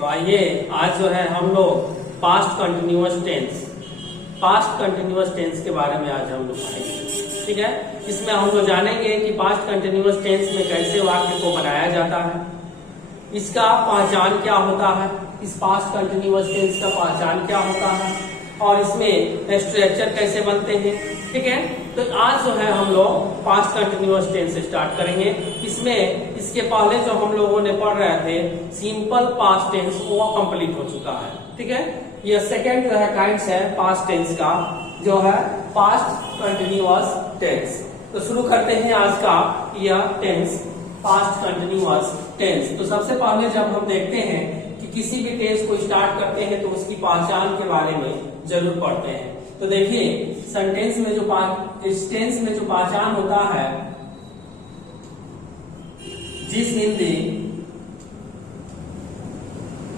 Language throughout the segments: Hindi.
तो आइए आज जो है हम लोग पास्ट कंटिन्यूअस टेंस के बारे में आज हम लोग पढ़ेंगे। ठीक है, इसमें हम लोग जानेंगे कि पास्ट कंटिन्यूअस टेंस में कैसे वाक्य को बनाया जाता है, इसका पहचान क्या होता है, इस पास्ट कंटिन्यूअस टेंस का पहचान क्या होता है और इसमें स्ट्रक्चर कैसे बनते हैं। ठीक है, तो आज जो है हम लोग पास्ट कंटिन्यूअस टेंस स्टार्ट करेंगे। इसमें इसके पहले जो हम लोगों ने पढ़ रहे थे सिंपल पास्ट टेंस, वो कंप्लीट हो चुका है। ठीक है, ये सेकेंड जो है काइंड्स है पास्ट टेंस का, जो है पास्ट कंटिन्यूअस टेंस। तो शुरू करते हैं आज का यह टेंस, पास्ट कंटिन्यूअस टेंस। तो सबसे पहले जब हम देखते हैं कि किसी भी टेंस को स्टार्ट करते हैं तो उसकी पहचान के बारे में जरूर पढ़ते हैं। तो देखिए सेंटेंस में जो इस टेंस में जो पहचान होता है, जिस हिंदी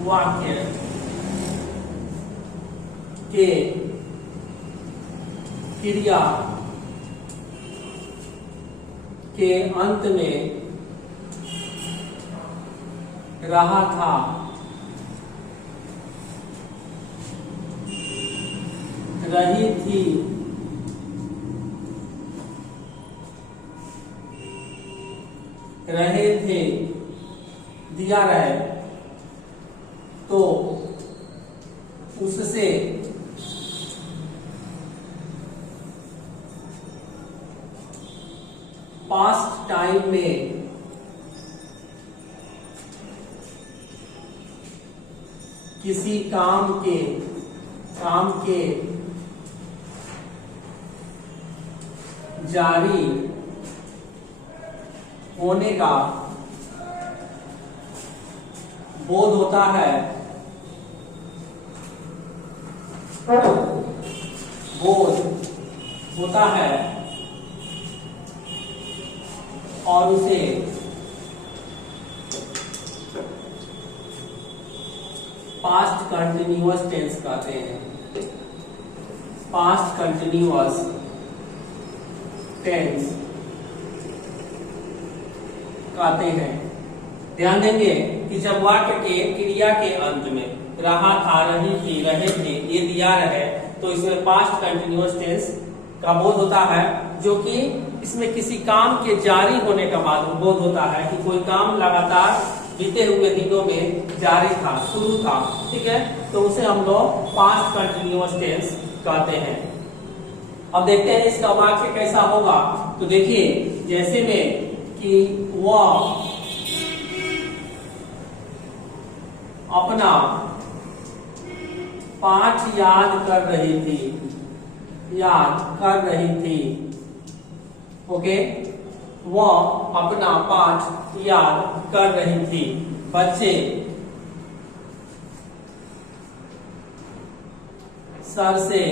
वाक्य के क्रिया के अंत में रहा था, रही थी, रहे थे, दिया रहे, तो उससे पास्ट टाइम में किसी काम के जारी होने का बोध होता है, और उसे पास्ट कंटिन्यूअस टेंस कहते हैं। पास्ट कंटिन्यूअस टेंस कहते हैं। ध्यान देंगे कि जब वाक्य के क्रिया के अंत में रहा था, रही थी, रहे थे, ये दिया रहे, तो इसमें पास्ट कंटिन्यूअस टेंस का बोध होता है, जो कि इसमें किसी काम के जारी होने का बाद बोध होता है कि कोई काम लगातार बीते हुए दिनों में जारी था, शुरू था। ठीक है, तो उसे हम लोग पास्ट कंटिन्यूअस टेंस कहते हैं। अब देखते हैं इसका वाक्य कैसा होगा। तो देखिए जैसे में कि वह अपना पाठ याद कर रही थी। ओके, वह अपना पाठ याद कर रही थी। बच्चे सर से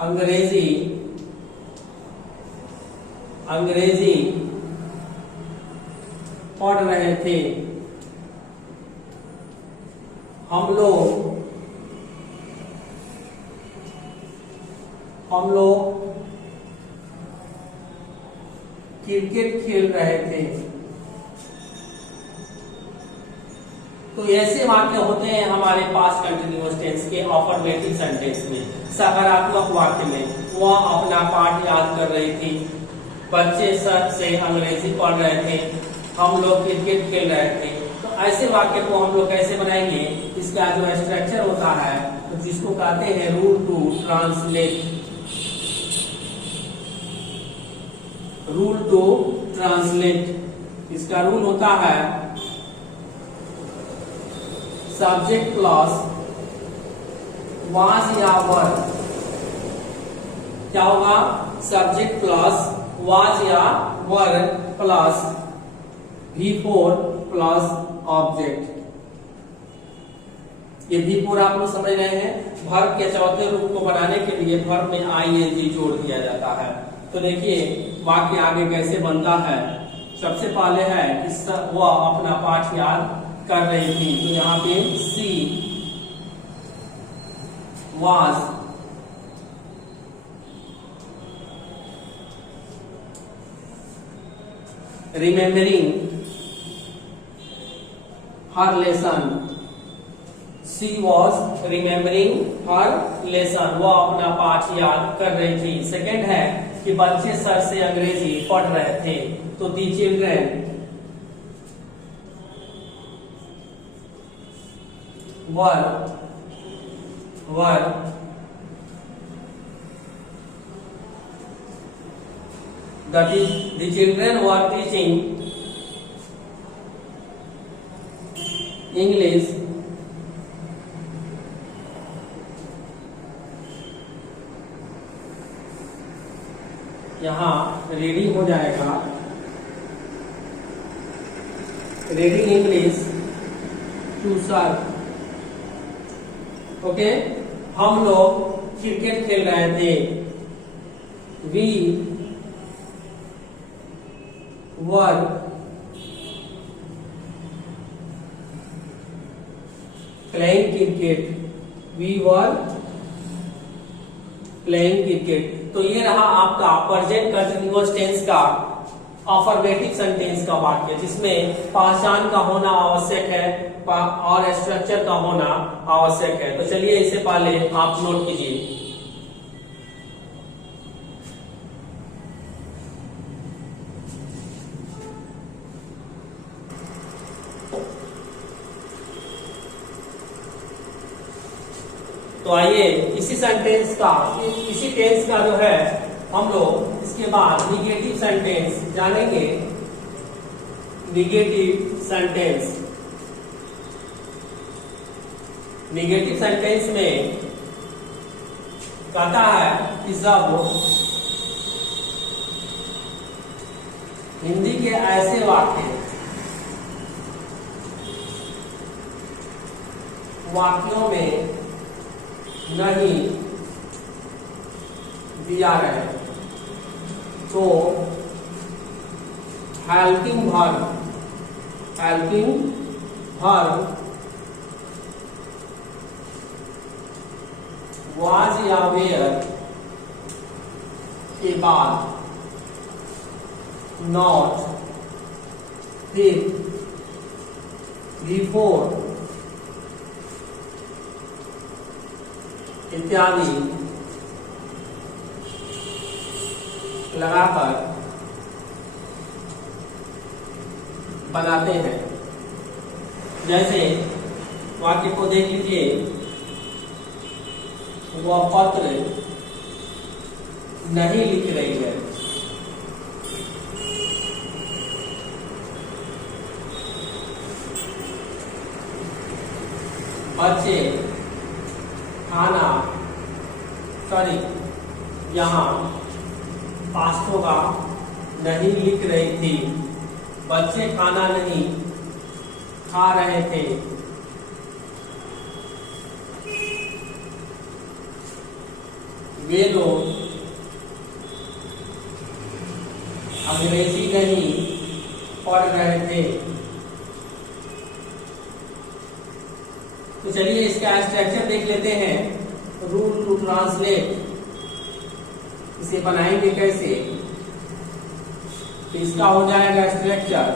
अंग्रेजी पढ़ रहे थे। हम लोग क्रिकेट खेल रहे थे। तो ऐसे वाक्य होते हैं हमारे पास्ट कंटिन्यूअस टेंस के अफर्मेटिव सेंटेंस में। सकारात्मक वाक्य में वह अपना पाठ याद कर रही थी, बच्चे सर से अंग्रेजी पढ़ रहे थे, हम लोग क्रिकेट खेल रहे थे। तो ऐसे वाक्य को हम लोग कैसे बनाएंगे, इसका जो स्ट्रक्चर होता है तो जिसको कहते हैं रूल टू ट्रांसलेट। इसका रूल होता है सब्जेक्ट प्लस वाज या वर। क्या होगा, सब्जेक्ट प्लस वाज या वर प्लस V4 प्लस ऑब्जेक्ट। ये V4 आप लोग समझ रहे हैं, वर्ब के चौथे रूप को बनाने के लिए वर्ब में ing जोड़ दिया जाता है। तो देखिए वाक्य आगे कैसे बनता है। सबसे पहले है कि वह अपना पाठ याद कर रही थी, तो यहाँ पे she was remembering her lesson. She was remembering her lesson. वो अपना पाठ याद कर रही थी. सेकंड है कि बच्चे सर से अंग्रेजी पढ़ रहे थे. तो the children were the children were teaching English यहाँ रीडिंग हो जाएगा. Reading English too sir. Okay, हम लोग क्रिकेट खेल रहे थे. We were playing cricket. We were playing cricket. तो ये रहा आपका प्रेजेंट कंटिन्यूअस टेंस का अफर्मेटिव सेंटेंस का वाक्य, जिसमें पहचान का होना आवश्यक है और स्ट्रक्चर का होना आवश्यक है. तो चलिए इससे पहले आप नोट कीजिए. तो आइए इसी सेंटेंस का, इसी टेंस का जो है हम लोग इसके बाद निगेटिव सेंटेंस जानेंगे. Negative sentence. निगेटिव सेंटेंस में कहता है कि जब हिंदी के ऐसे वाक्यों में नहीं दिया रहे तो हेल्पिंग वर्ब वाज या वेयर के बाद नॉट, विथ, बिफोर इत्यादि लगाकर बनाते हैं. जैसे वाक्य को देख लीजिए. वह पत्र नहीं लिख रही है. बच्चे खाना, यहाँ पास्ट होगा, नहीं लिख रही थी. बच्चे खाना नहीं खा रहे थे. वे लोग अंग्रेजी नहीं पढ़ रहे थे. तो चलिए इसका स्ट्रक्चर देख लेते हैं. रूल टू ट्रांसलेट, इसे बनाएंगे कैसे. तो इसका हो जाएगा स्ट्रक्चर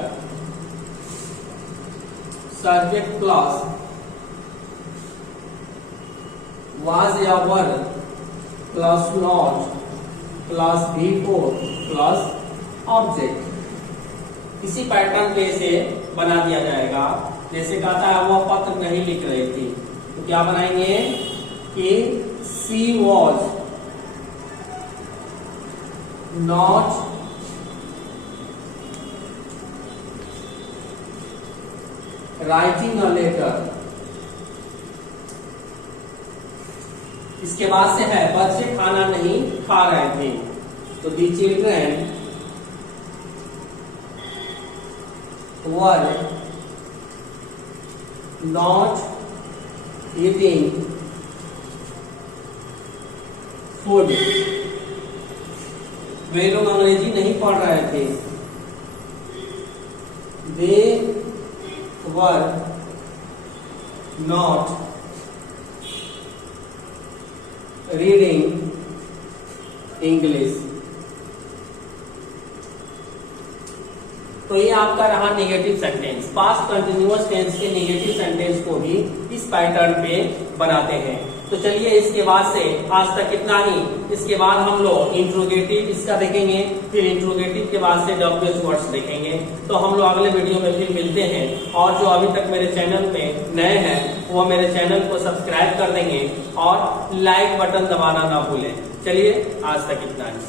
सब्जेक्ट प्लस वाज या वर plus not plus before plus object. इसी पैटर्न पे इसे बना दिया जाएगा. जैसे कहता है वह पत्र नहीं लिख रही थी, तो क्या बनाएंगे कि she was not writing a letter. इसके बाद से है बच्चे खाना नहीं खा रहे थे. तो the children were not eating food. वे लोग अंग्रेजी नहीं पढ़ रहे थे. They were not reading English. तो ये आपका रहा negative sentence. Past continuous tense के नेगेटिव सेंटेंस को भी इस पैटर्न पे बनाते हैं। तो चलिए इसके बाद से आज तक इतना ही। इसके बाद हम लोग इंट्रोगेटिव इसका देखेंगे, फिर इंट्रोगेटिव के बाद से डब्ल्यूएच वर्ड्स देखेंगे। तो हम लोग अगले वीडियो में फिर मिलते हैं। और जो अभी तक मेरे चैनल पे नए हैं वो मेरे चैनल को सब्सक्राइब कर देंगे और लाइक बटन दबाना ना भूलें। चलिए आज तक इतना ही।